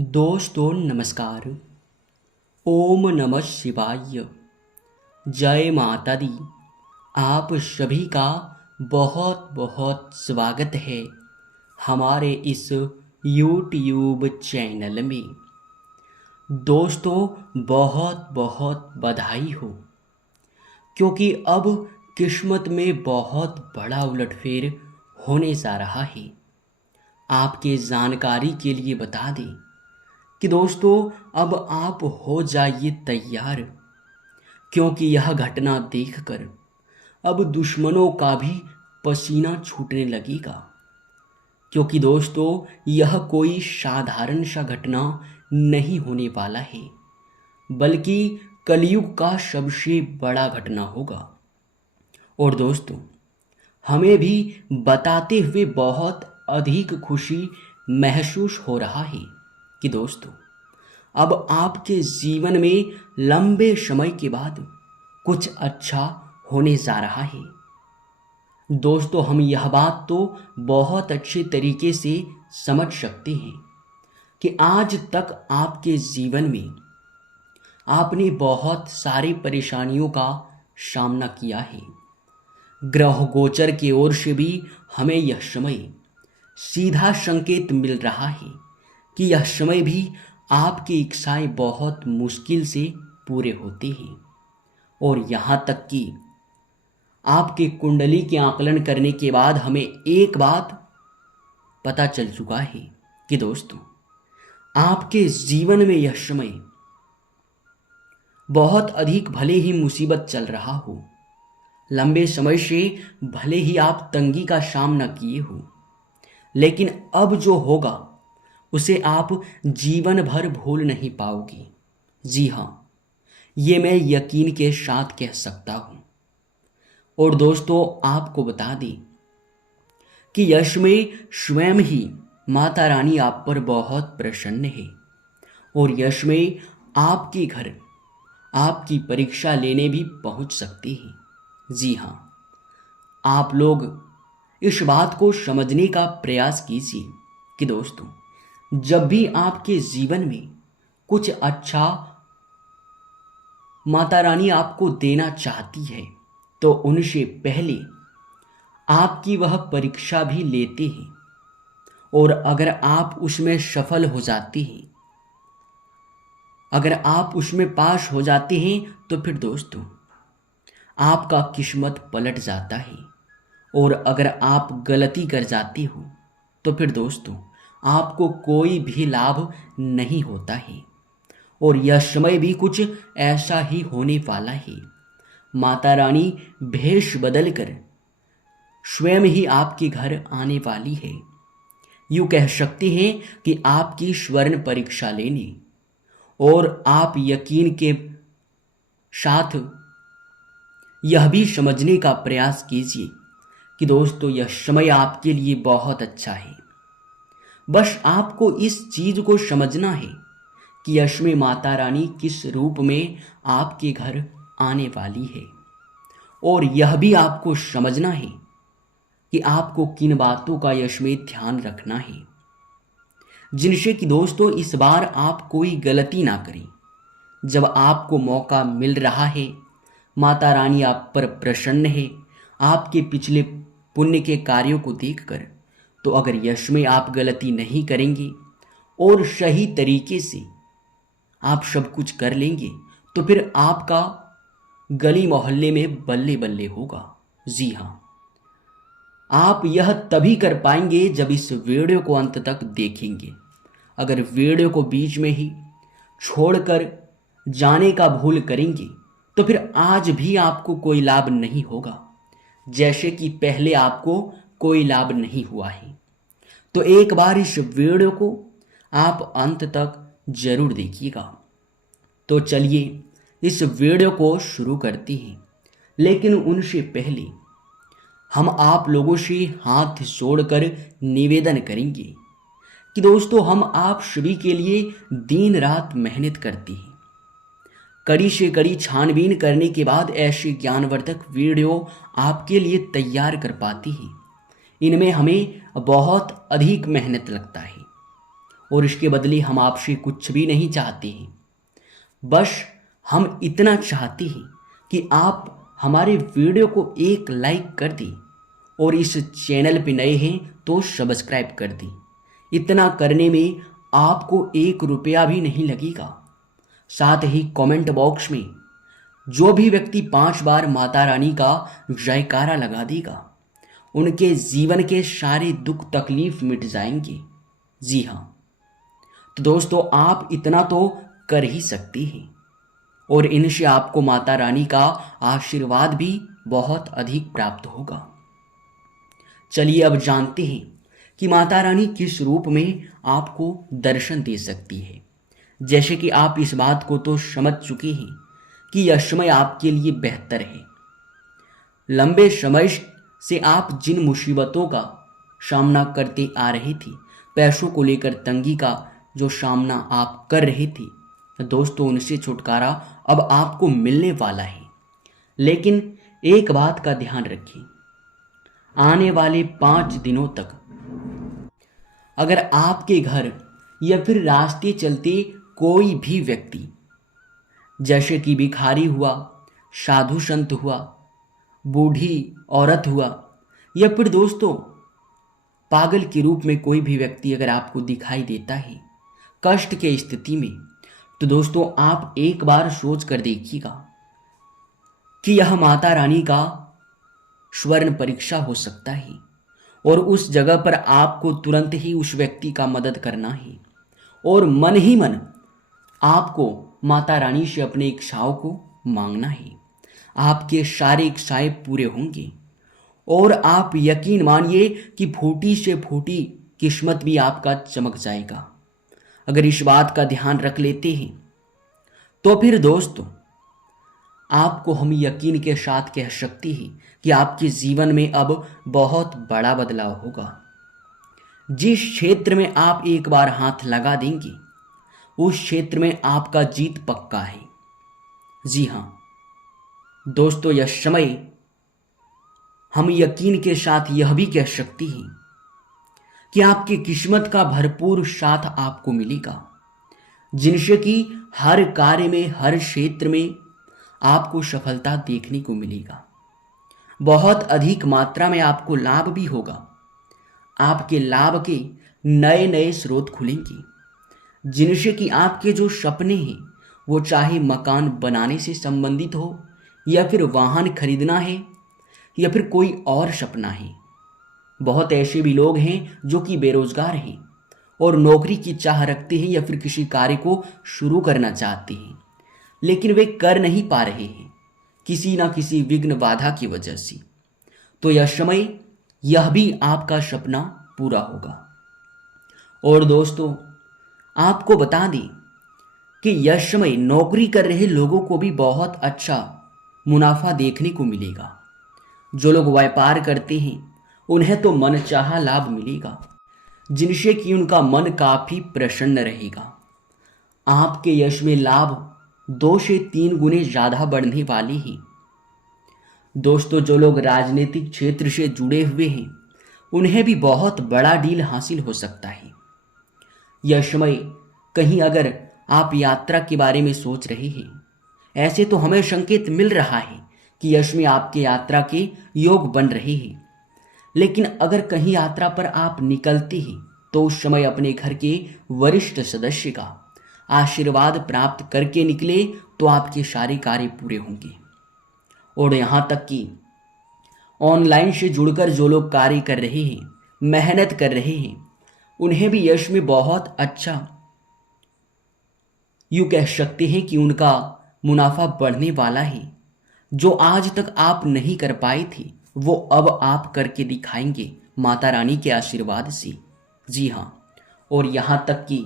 दोस्तों नमस्कार। ओम नमः शिवाय। जय माता दी। आप सभी का बहुत बहुत स्वागत है हमारे इस YouTube चैनल में। दोस्तों बहुत बहुत बधाई हो, क्योंकि अब किस्मत में बहुत बड़ा उलटफेर होने जा रहा है। आपके जानकारी के लिए बता दें कि दोस्तों अब आप हो जाइए तैयार, क्योंकि यह घटना देखकर अब दुश्मनों का भी पसीना छूटने लगेगा। क्योंकि दोस्तों यह कोई साधारण सा घटना नहीं होने वाला है, बल्कि कलयुग का सबसे बड़ा घटना होगा। और दोस्तों हमें भी बताते हुए बहुत अधिक खुशी महसूस हो रहा है कि दोस्तों अब आपके जीवन में लंबे समय के बाद कुछ अच्छा होने जा रहा है। दोस्तों हम यह बात तो बहुत अच्छे तरीके से समझ सकते हैं कि आज तक आपके जीवन में आपने बहुत सारी परेशानियों का सामना किया है। ग्रह गोचर की ओर से भी हमें यह समय सीधा संकेत मिल रहा है कि यह समय भी आपकी इच्छाएं बहुत मुश्किल से पूरे होते हैं। और यहाँ तक कि आपके कुंडली के आकलन करने के बाद हमें एक बात पता चल चुका है कि दोस्तों आपके जीवन में यह समय बहुत अधिक भले ही मुसीबत चल रहा हो, लंबे समय से भले ही आप तंगी का सामना किए हो, लेकिन अब जो होगा उसे आप जीवन भर भूल नहीं पाओगे। जी हाँ, ये मैं यकीन के साथ कह सकता हूं। और दोस्तों आपको बता दें कि यश में स्वयं ही माता रानी आप पर बहुत प्रसन्न है और यश में आपके घर आपकी परीक्षा लेने भी पहुंच सकते हैं। जी हाँ, आप लोग इस बात को समझने का प्रयास कीजिए कि दोस्तों जब भी आपके जीवन में कुछ अच्छा माता रानी आपको देना चाहती है तो उनसे पहले आपकी वह परीक्षा भी लेते हैं। और अगर आप उसमें सफल हो जाते हैं, अगर आप उसमें पास हो जाते हैं, तो फिर दोस्तों आपका किस्मत पलट जाता है। और अगर आप गलती कर जाते हो तो फिर दोस्तों आपको कोई भी लाभ नहीं होता है। और यह समय भी कुछ ऐसा ही होने वाला है। माता रानी भेष बदल कर स्वयं ही आपके घर आने वाली है। यूं कह सकते हैं कि आपकी स्वर्ण परीक्षा लेने। और आप यकीन के साथ यह भी समझने का प्रयास कीजिए कि दोस्तों यह समय आपके लिए बहुत अच्छा है। बस आपको इस चीज को समझना है कि यश में माता रानी किस रूप में आपके घर आने वाली है। और यह भी आपको समझना है कि आपको किन बातों का यश में ध्यान रखना है, जिनसे कि दोस्तों इस बार आप कोई गलती ना करें। जब आपको मौका मिल रहा है, माता रानी आप पर प्रसन्न है आपके पिछले पुण्य के कार्यों को देखकर, तो अगर यश में आप गलती नहीं करेंगे और सही तरीके से आप सब कुछ कर लेंगे, तो फिर आपका गली मोहल्ले में बल्ले बल्ले होगा। जी हाँ, आप यह तभी कर पाएंगे जब इस वीडियो को अंत तक देखेंगे। अगर वीडियो को बीच में ही छोड़कर जाने का भूल करेंगे तो फिर आज भी आपको कोई लाभ नहीं होगा, जैसे कि पहले आपको कोई लाभ नहीं हुआ है। तो एक बार इस वीडियो को आप अंत तक जरूर देखिएगा। तो चलिए इस वीडियो को शुरू करते हैं, लेकिन उनसे पहले हम आप लोगों से हाथ जोड़कर निवेदन करेंगे कि दोस्तों हम आप सभी के लिए दिन रात मेहनत करते हैं। कड़ी से कड़ी छानबीन करने के बाद ऐसे ज्ञानवर्धक वीडियो आपके लिए तैयार कर पाते हैं। इनमें हमें बहुत अधिक मेहनत लगता है और इसके बदले हम आपसे कुछ भी नहीं चाहते हैं। बस हम इतना चाहते हैं कि आप हमारे वीडियो को एक लाइक कर दें और इस चैनल पे नए हैं तो सब्सक्राइब कर दें। इतना करने में आपको 1 रुपया भी नहीं लगेगा। साथ ही कमेंट बॉक्स में जो भी व्यक्ति 5 बार माता रानी का जयकारा लगा देगा उनके जीवन के सारे दुख तकलीफ मिट जाएंगे। जी हाँ, तो दोस्तों आप इतना तो कर ही सकते हैं और इनसे आपको माता रानी का आशीर्वाद भी बहुत अधिक प्राप्त होगा। चलिए अब जानते हैं कि माता रानी किस रूप में आपको दर्शन दे सकती है। जैसे कि आप इस बात को तो समझ चुके हैं कि यह समय आपके लिए बेहतर है। लंबे समय से आप जिन मुसीबतों का सामना करते आ रहे थे, पैसों को लेकर तंगी का जो सामना आप कर रहे थे, दोस्तों उनसे छुटकारा अब आपको मिलने वाला है। लेकिन एक बात का ध्यान रखें, आने वाले 5 दिनों तक अगर आपके घर या फिर रास्ते चलते कोई भी व्यक्ति, जैसे कि भिखारी हुआ, साधु संत हुआ, बूढ़ी औरत हुआ, या फिर दोस्तों पागल के रूप में कोई भी व्यक्ति अगर आपको दिखाई देता है कष्ट के स्थिति में, तो दोस्तों आप एक बार सोच कर देखिएगा कि यह माता रानी का स्वर्ण परीक्षा हो सकता है और उस जगह पर आपको तुरंत ही उस व्यक्ति का मदद करना है और मन ही मन आपको माता रानी से अपने इच्छाओं को मांगना है। आपके सारे इच्छाएं पूरे होंगे और आप यकीन मानिए कि फूटी से फूटी किस्मत भी आपका चमक जाएगा। अगर इस बात का ध्यान रख लेते हैं तो फिर दोस्तों आपको हम यकीन के साथ कह सकते हैं कि आपके जीवन में अब बहुत बड़ा बदलाव होगा। जिस क्षेत्र में आप एक बार हाथ लगा देंगे उस क्षेत्र में आपका जीत पक्का है। जी हाँ दोस्तों, यह समय हम यकीन के साथ यह भी कह सकते हैं कि आपकी किस्मत का भरपूर साथ आपको मिलेगा, जिनसे कि हर कार्य में, हर क्षेत्र में आपको सफलता देखने को मिलेगा। बहुत अधिक मात्रा में आपको लाभ भी होगा। आपके लाभ के नए नए स्रोत खुलेंगे, जिनसे कि आपके जो सपने हैं वो चाहे मकान बनाने से संबंधित हो या फिर वाहन खरीदना है या फिर कोई और सपना है। बहुत ऐसे भी लोग हैं जो कि बेरोजगार हैं और नौकरी की चाह रखते हैं या फिर किसी कार्य को शुरू करना चाहते हैं, लेकिन वे कर नहीं पा रहे हैं किसी ना किसी विघ्न बाधा की वजह से। तो यह समय यह भी आपका सपना पूरा होगा। और दोस्तों आपको बता दें कि यह समय नौकरी कर रहे लोगों को भी बहुत अच्छा मुनाफा देखने को मिलेगा। जो लोग व्यापार करते हैं उन्हें तो मनचाहा लाभ मिलेगा, जिनसे कि उनका मन काफी प्रसन्न रहेगा। आपके यश में लाभ 2 से 3 गुने ज्यादा बढ़ने वाले हैं। दोस्तों जो लोग राजनीतिक क्षेत्र से जुड़े हुए हैं उन्हें भी बहुत बड़ा डील हासिल हो सकता है। यह समय कहीं अगर आप यात्रा के बारे में सोच रहे हैं, ऐसे तो हमें संकेत मिल रहा है कि यश में आपके यात्रा के योग बन रहे हैं। लेकिन अगर कहीं यात्रा पर आप निकलते हैं तो उस समय अपने घर के वरिष्ठ सदस्य का आशीर्वाद प्राप्त करके निकले तो आपके सारे कार्य पूरे होंगे। और यहाँ तक कि ऑनलाइन से जुड़कर जो लोग कार्य कर रहे हैं, मेहनत कर रहे हैं, उन्हें भी यश में बहुत अच्छा यूं कह सकते हैं कि उनका मुनाफा बढ़ने वाला है। जो आज तक आप नहीं कर पाए थे वो अब आप करके दिखाएंगे माता रानी के आशीर्वाद से। जी हाँ, और यहाँ तक कि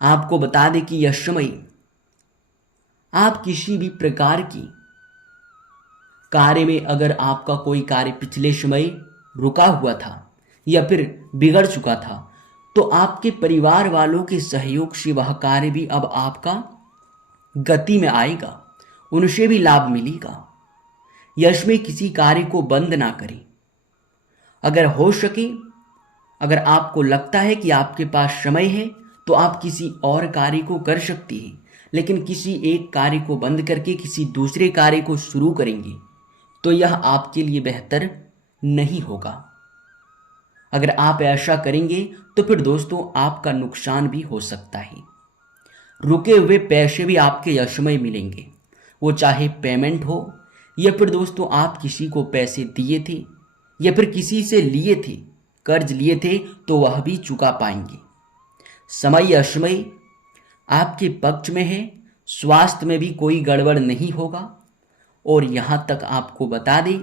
आपको बता दें कि यह समय आप किसी भी प्रकार की कार्य में, अगर आपका कोई कार्य पिछले समय रुका हुआ था या फिर बिगड़ चुका था, तो आपके परिवार वालों के सहयोग से वह कार्य भी अब आपका गति में आएगा, उनसे भी लाभ मिलेगा। यश में किसी कार्य को बंद ना करें। अगर हो सके, अगर आपको लगता है कि आपके पास समय है तो आप किसी और कार्य को कर सकती हैं, लेकिन किसी एक कार्य को बंद करके किसी दूसरे कार्य को शुरू करेंगे तो यह आपके लिए बेहतर नहीं होगा। अगर आप ऐसा करेंगे तो फिर दोस्तों आपका नुकसान भी हो सकता है। रुके हुए पैसे भी आपके असमय मिलेंगे, वो चाहे पेमेंट हो या फिर दोस्तों आप किसी को पैसे दिए थे या फिर किसी से लिए थे, कर्ज लिए थे, तो वह भी चुका पाएंगे। समय असमय आपके पक्ष में है, स्वास्थ्य में भी कोई गड़बड़ नहीं होगा। और यहाँ तक आपको बता दें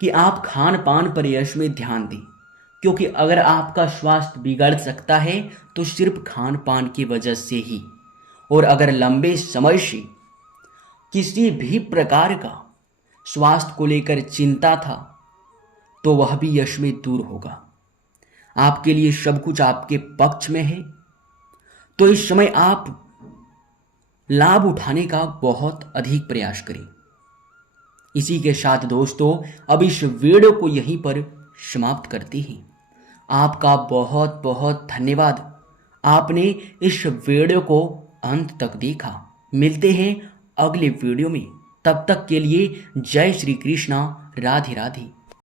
कि आप खान पान पर यश में ध्यान दें, क्योंकि अगर आपका स्वास्थ्य बिगड़ सकता है तो सिर्फ खान पान की वजह से ही। और अगर लंबे समय से किसी भी प्रकार का स्वास्थ्य को लेकर चिंता था तो वह भी यश में दूर होगा। आपके लिए सब कुछ आपके पक्ष में है, तो इस समय आप लाभ उठाने का बहुत अधिक प्रयास करें। इसी के साथ दोस्तों अब इस वीडियो को यहीं पर समाप्त करते हैं। आपका बहुत बहुत धन्यवाद, आपने इस वीडियो को अंत तक देखा। मिलते हैं अगले वीडियो में, तब तक के लिए जय श्री कृष्णा, राधे राधे।